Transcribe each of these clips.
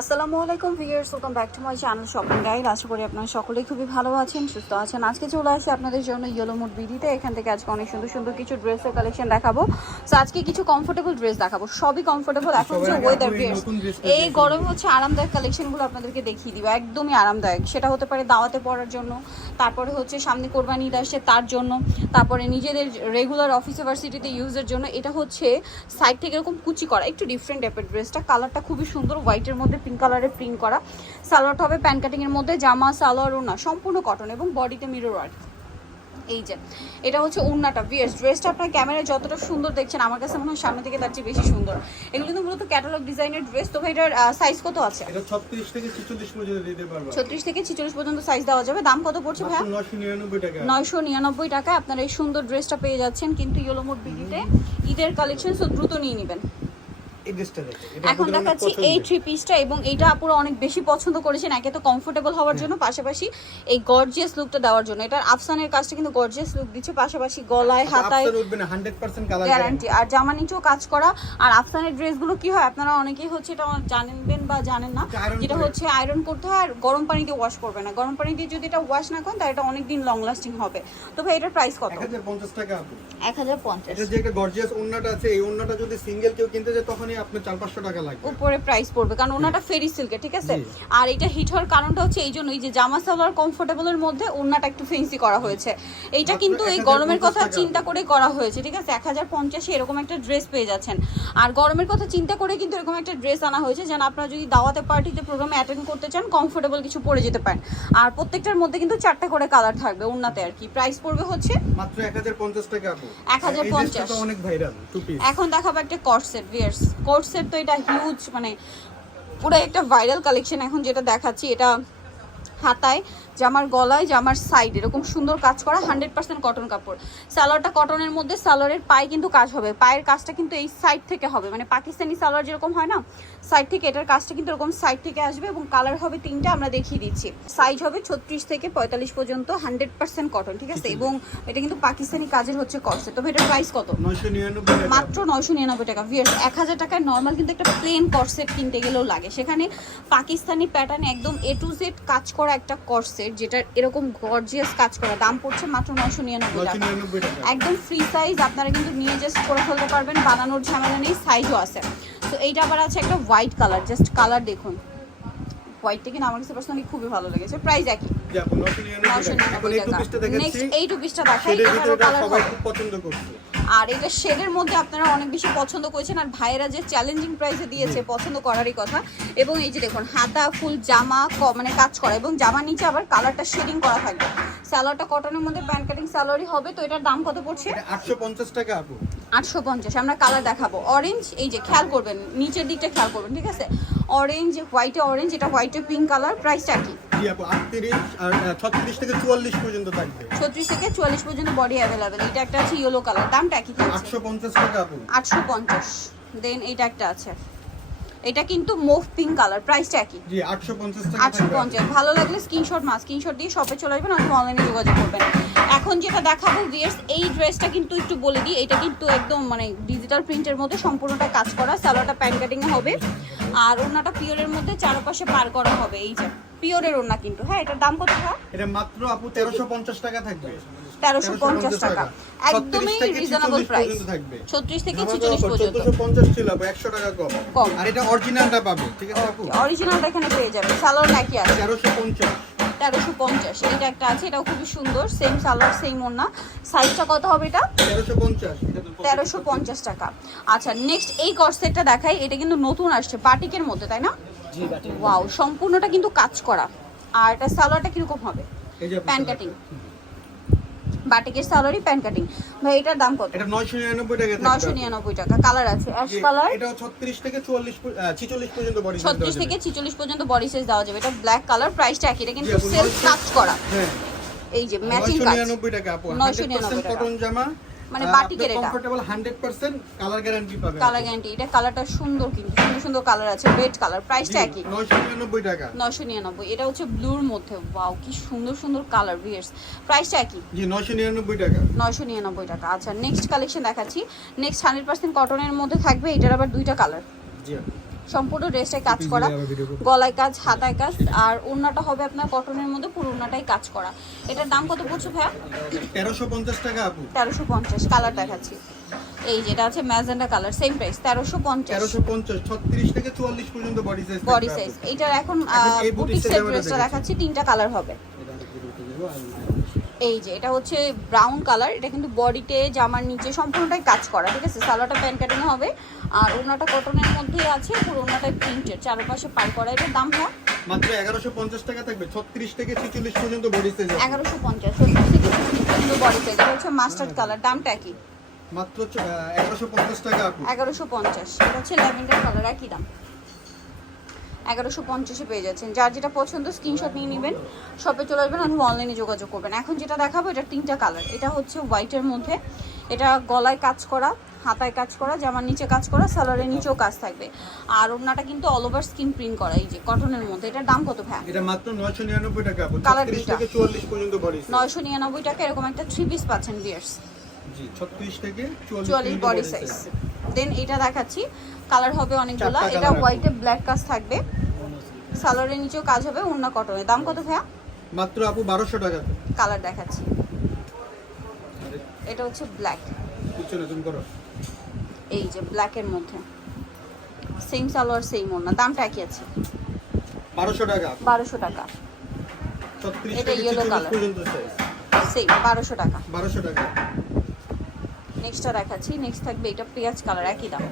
আসসালামু আলাইকুম viewers, welcome back to my channel shopping guide. আশা করি আপনারা সকলেই খুবই ভালো আছেন, সুস্থ আছেন। আজকে চলে আসি আপনাদের জন্য ইয়েলো মুড বিডিতে। এখান থেকে আজকে অনেক সুন্দর সুন্দর কিছু ড্রেসের কালেকশন দেখাবো। সো আজকে কিছু কমফোর্টেবল ড্রেস দেখাবো, সবই কমফোর্টেবল। এখন হচ্ছে ওয়েদার ভিউয়ার্স, এই গরমে হচ্ছে আরামদায়ক কালেকশনগুলো আপনাদেরকে দেখিয়ে দিব, একদমই আরামদায়ক। সেটা হতে পারে দাওয়াতে পরার জন্য, তারপরে হচ্ছে সামনে কোরবানি ঈদ আসছে তার জন্য, তারপরে নিজেদের রেগুলার অফিস ভার্সিটিতে ইউজের জন্য। এটা হচ্ছে সাইড থেকে এরকম কুচি করা, একটু ডিফারেন্ট টাইপের ড্রেসটা। কালারটা খুবই সুন্দর, হোয়াইটের মধ্যে পিঙ্ক কালারের প্রিন্ট করা। সালোয়ারটা হবে প্যান কাটিং এর মধ্যে, জামা সালোয়ার ওড়না সম্পূর্ণ কটন এবং বডিতে মিরর ওয়ার্ক। এই যে এটা হচ্ছে ওড়নাটা। ভিউয়ার্স, ড্রেসটা আপনার ক্যামেরায় যতটা সুন্দর দেখছেন, আমার কাছে মনে হয় সামনে থেকে তার চেয়ে বেশি সুন্দর। এগুলো কিন্তু মূলত ক্যাটালগ ডিজাইনের ড্রেস। তো ভাই এটার সাইজ কত আছে? এটা 36 থেকে 46 পর্যন্ত দিতে পারবা। 36 থেকে 46 পর্যন্ত সাইজ দেওয়া যাবে। দাম কত পড়ছে ভাই? 999 টাকা। 999 টাকা আপনারা এই সুন্দর ড্রেসটা পেয়ে যাচ্ছেন কিন্তু ইয়েলো মুড বিডিতে। ঈদের কালেকশন, সো দ্রুত নিয়ে নেবেন। এখন দেখাচ্ছি এই থ্রি পিসটা, এবং এইটা আপুরা অনেক বেশি পছন্দ করেছেন। একে তো কমফোর্টেবল হওয়ার জন্য, পাশাপাশি এই গর্জিয়াস লুকটা দেওয়ার জন্য। এটার আফসানের কাজটা কিন্তু গর্জিয়াস লুক দিচ্ছে, পাশাপাশি গলায় হাতায় উঠবে না, 100% কালার গ্যারান্টি। আর জামা নিচেও কাজ করা। আর আফসানের ড্রেসগুলো কি হয়, আপনারা অনেকেই হচ্ছে এটা জানেন বা জানেন না, যেটা হচ্ছে আয়রন করতে হয় আর গরম পানিতে ওয়াশ করবে না। গরম পানিতে যদি এটা ওয়াশ না করেন তাহলে এটা অনেক দিন লং লাস্টিং হবে। তো ভাই এটার প্রাইস কত? 1050 টাকা আপু। 1050। এটা যে একটা গর্জিয়াস ওন্নাটা আছে, এই ওন্নাটা যদি সিঙ্গেল কেউ কিনতে যায় তখনই আপনার 400-500 টাকা লাগবে উপরে প্রাইস পড়বে, কারণ ওনাটা ফেরি সিল্কের, ঠিক আছে। আর এটা হিট হওয়ার কারণটা হচ্ছে এই জন্যই যে জামা সালোয়ার কমফোর্টেবলের মধ্যে ওনাটা একটু ফেন্সি করা হয়েছে। এইটা কিন্তু এই গরমের কথা চিন্তা করে করা হয়েছে, ঠিক আছে। 1050 এরকম একটা ড্রেস পেয়ে যাচ্ছেন। আর গরমের কথা চিন্তা করে কিন্তু এরকম একটা ড্রেস আনা হয়েছে যেন আপনারা যদি দাওয়াতে পার্টিতে প্রোগ্রামে অ্যাটেন্ড করতে চান, কমফোর্টেবল কিছু পরে যেতে পারেন। আর প্রত্যেকটার মধ্যে কিন্তু 4টা করে কালার থাকবে ওনাতে আর কি। প্রাইস পড়বে হচ্ছে মাত্র 1050 টাকা আপু। 1050। এটা অনেক ভাইরাল টু পিস। এখন দেখাবো একটা কট সেট। ভিউয়ার্স, কট সেট তো এটা হিউজ, মানে পুরো একটা ভাইরাল কালেকশন। এখন যেটা দেখাচ্ছি, এটা হাতায়, জামার গলায়, জামার সাইড এরকম সুন্দর কাজ করা, 100% কটন কাপড়। সালোয়ারটা কটনের মধ্যে, সালোয়ারের পায়ে কিন্তু কাজ হবে। পায়ের কাজটা কিন্তু এই সাইড থেকে হবে, মানে পাকিস্তানি সালোয়ার যেরকম হয় না সাইড থেকে, এটার কাজটা কিন্তু এরকম সাইড থেকে আসবে। এবং কালার হবে 3টা, আমরা দেখিয়ে দিচ্ছি। সাইজ হবে 36 থেকে 45 পর্যন্ত, 100% কটন, ঠিক আছে। এবং এটা কিন্তু পাকিস্তানি কাজের হচ্ছে কটসে। তবে এটার প্রাইস কত? 999 টাকা। মাত্র 999 টাকা। ভিউয়ার্স, 1000 টাকায় নর্মাল কিন্তু একটা প্লেন কটসেট কিনতে গেলেও লাগে, সেখানে পাকিস্তানি প্যাটার্নে একদম A to Z কাজ করা একটা কটসেট, যেটা এরকম গর্জিয়াস কাজ করা। দাম পড়ছে মাত্র 999 টাকা। একদম ফ্রি সাইজ, আপনারা কিন্তু নিয়ে জাস্ট করে ফেলতে পারবেন, বানানোর ঝামেলা নেই, সাইজও আছে। তো এইটা আবার আছে একটা হোয়াইট কালার, জাস্ট কালার দেখুন। হোয়াইটটা কিন্তু আমার কাছে পার্সোনালি খুবই ভালো লেগেছে। প্রাইস একই, 999 টাকা। নেক্সট এই টু পিসটা দেখাই, এটারও কালার সবাই খুব পছন্দ করছে। আর এটা শেডের মধ্যে আপনারা অনেক বেশি পছন্দ করেছেন। আর ভাইয়েরা যে চ্যালেঞ্জিং প্রাইসে দিয়েছে, পছন্দ করারই কথা। এবং এই যে দেখুন, হাতা ফুল জামা মানে কাজ করা, এবং জামার নিচে আবার কালারটা শেডিং করা থাকবে। সালোয়ারটা কটনের মধ্যে প্যান্ট কাটিং সালোয়ারই হবে। তো এটার দাম কত পড়ছে? 850 টাকা আপু। 850। আমরা কালার দেখাবো। অরেঞ্জ, এই যে খেয়াল করবেন, নিচের দিকটা খেয়াল করবেন, ঠিক আছে। অরেঞ্জ, হোয়াইটে অরেঞ্জ, এটা হোয়াইটে পিঙ্ক কালার। প্রাইসটা কি? জি আপু, 38 আর 36 থেকে 44 পর্যন্ত থাকবে। 36 থেকে 44 পর্যন্ত বডি অ্যাভেলেবেল। এটা একটা আছে ইয়েলো কালার, দামটা কি থাকছে? 850 টাকা আপু। 850। দেন এটা একটা আছে, এটা কিন্তু মুভ পিঙ্ক কালার। প্রাইসটা কি? জি 850 টাকা। 850। ভালো লাগলে স্ক্রিনশট দিয়ে শপে চলে আসবেন অথবা অনলাইনে যোগাযোগ করবেন। এখন যেটা দেখাবো ভিউয়ার্স, এই ড্রেসটা কিন্তু একটু বলে দিই, এটা কিন্তু একদম মানে ডিজিটাল প্রিন্টের মধ্যে সম্পূর্ণটা কাজ করা। সালোয়ারটা প্যান্ট কাটিং এ হবে, আর ওড়নাটা পিওরের মধ্যে চারপাশে পার করা হবে। এই যে পিওরের ওড়না কিন্তু। হ্যাঁ, এটার দাম কত? হ্যাঁ, এটা মাত্র আপু 1350 টাকা থাকবে। 1350 টাকা, একদমই রিজনেবল প্রাইস। 36 থেকে 46 পর্যন্ত। 1450 ছিল আপু, 100 টাকা কম। আর এটা অরিজিনালটা পাবে, ঠিক আছে আপু। অরিজিনালটা এখানে পেয়ে যাবেন। সালোয়ার নাকি আছে 1350। 1350। এটা একটা আছে, এটাও খুবই সুন্দর, সেম সালোয়ার সেম ওড়না। সাইজটা কত হবে এটা? 1350। 1350 টাকা। আচ্ছা, নেক্সট এই কট সেটটা দেখাই। এটা কিন্তু নতুন আসছে, বাটিকের মধ্যে, তাই না? জি বাটিক। ওয়াও, সম্পূর্ণটা কিন্তু কাজ করা। আর এটা সালোয়ারটা কিরকম হবে? এই যে প্যান্ট কাটিং, বাটিকের সালোয়ারই প্যান্ট কাটিং। ভাই এটার দাম কত? এটা 999 টাকা থাকবে। 999 টাকা। কালার আছে অ্যাশ কালার। এটা 36 থেকে 46 পর্যন্ত বডি সাইজ। 36 থেকে 46 পর্যন্ত বডি সাইজ দেওয়া যাবে। এটা ব্ল্যাক কালার। প্রাইসটা কি? এটা কিন্তু সেলফ কাজ করা। হ্যাঁ, এই যে ম্যাচিং কাজ। 999 টাকা আপু। 999 টাকা। কটন জামা, মানে বাটিকের, এটা কমফোর্টেবল, 100% কালার গ্যারান্টি পাবেন। Colour guarantee. এটা কালারটা সুন্দর, কিন্তু সুন্দর সুন্দর কালার আছে, রেড কালার। প্রাইসটা কি? 999 টাকা। 999। এটা হচ্ছে ব্লুর মধ্যে। ওয়াও, কি সুন্দর সুন্দর কালার ভিউয়ার্স। প্রাইসটা কি? জি 999 টাকা। 999 টাকা। আচ্ছা, নেক্সট কালেকশন দেখাচ্ছি। নেক্সট 100% কটনের মধ্যে থাকবে। এটার আবার দুইটা কালার। জি সম্পূর্ণ ড্রেসে কাজ করা, গলায় কাজ, হাতায় কাজ, আর ওড়নাটা হবে আপনার কটনের মধ্যে, পুরো ওড়নাটাই কাজ করা। এটার দাম কত পড়ছে ভাইয়া? 1350 টাকা আপু। 1350। কালার দেখাচ্ছি, এই যেটা আছে ম্যাজেন্ডা কালার, সেম প্রাইস 1350। 1350, 36 থেকে 44 পর্যন্ত বডি সাইজ। Body size. এইটার এখন বুটিক্সের ড্রেসটা দেখাচ্ছি, 3টা কালার হবে। এই যে এটা হচ্ছে ব্রাউন কালার, এটা কিন্তু বডিতে জামার নিচে সম্পূর্ণটাই কাজ করা, ঠিক আছে। সালোয়ারটা প্যান্ট কাটিং হবে, আর ওড়নাটা কটনের মধ্যে আছে, পুরো ওড়নাটাই প্রিন্টেড, চারপাশে পার করা। এটার দাম হয় মাত্র 1150 টাকা থাকবে, 36 থেকে 46 পর্যন্ত বডি সাইজ। 1150 কিন্তু বডি সাইজ। এটা হচ্ছে মাস্টার্ড কালার, দামটা কি? মাত্র 1150 টাকা আপু। 1150। এটা হচ্ছে ল্যাভেন্ডার কালার, একই দাম 1150-এ পেয়ে যাচ্ছেন। যার যেটা পছন্দ স্ক্রিনশট নিয়ে নেবেন, শপে চলে আসবেন অথবা অনলাইনে যোগাযোগ করবেন। এখন যেটা দেখাবো এটা 3টা কালার। এটা হচ্ছে হোয়াইটের মধ্যে, এটা গলায় কাজ করা, হাতায় কাজ করা, জামার নিচে কাজ করা, সালোয়ারের নিচেও কাজ থাকবে, আর ওড়নাটা কিন্তু অল ওভার স্কিন প্রিন্ট করা, এই যে কটনের মধ্যে। এটার দাম কত ভাই? এটা মাত্র 999 টাকা আপু, কালার 36 থেকে 44 পর্যন্ত বডি সাইজ। 999 টাকা এরকম একটা 3 পিস পাচ্ছেন ভিউয়ার্স। জি, 36 থেকে 44 বডি সাইজ। দেন এটা দেখাচ্ছি, কালার হবে অনেকগুলা। 4টা এটা কালার হোয়াইটে ব্ল্যাক কাজ থাকবে, সালোয়ারের নিচেও কাজ হবে, ওড়না কটনের। দাম কত ভাইয়া? মাত্র আপু 1200 টাকা। কালার দেখাচ্ছি, এটা হচ্ছে ব্ল্যাক, পিছনে জুম করো। এই যে ব্ল্যাকের মধ্যে সেম সালোয়ার সেম ওড়না, দামটা কি আছে? 1200 টাকা। 1200 টাকা। 36 এটা থেকে yellow 46 color। পর্যন্ত সাইজ। সেম 1200 টাকা। 1200 টাকা। নেক্সটটা দেখাচ্ছি, নেক্সট থাকবে এটা পেঁয়াজ কালার, একই দাম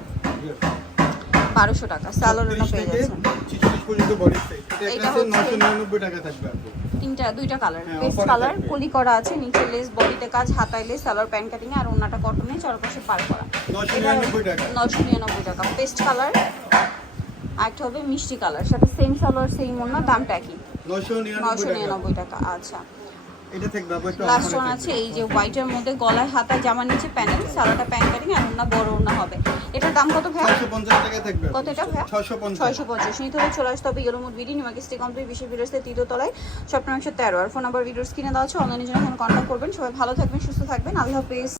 1200 টাকা। সালোয়ার ওড়না পেয়ে যাচ্ছেন। 46 পর্যন্ত বডি সাইজ। এটা এটা কাছে হচ্ছে 999 টাকা থাকবে আপু। দুইটা কালার, হ্যাঁ, পেস্ট offer কালার, থাকবে। কলি করা আছে, নিচে লেস, বডিতে কাজ, হাতায় লেস, সালোয়ার প্যান্ট কাটিং, আর ওড়নাটা কটনে, চারপাশে পার করা। 999 টাকা। 999 টাকা। পেস্ট কালার, আরেকটা হবে মিষ্টি কালার, সাথে সেম সালোয়ার সেম ওড়না, দামটা কি? 999 টাকা। আচ্ছা, এটা থাকবে আপু, একটু লাস্ট ওয়ান আছে এই যে হোয়াইটের মধ্যে, গলায় হাতায় জামার নিচে প্যানেল, সালোয়ারটা প্যান্ট কাটিং, আর ওড়না বড় ওড়না হবে। এটার দাম কত ভাই? 650 টাকা থাকবে। কত এটা ভাই? 650। 650। নিতে হলে চলে আসতে হবে ইয়েলোমুড বিডি, নিমাকে স্টে কমপ্লিট, বিশ্ব বিরস্তে 3 তলায়, শপ নম্বর 113। আর ফোন নাম্বার ভিডিওস কিনে দেওয়া আছে, অনলাইনে জন্য এখন কন্ট্যাক্ট করবেন। সবাই ভালো থাকবেন, সুস্থ থাকবেন, আল্লাহ হাফেজ।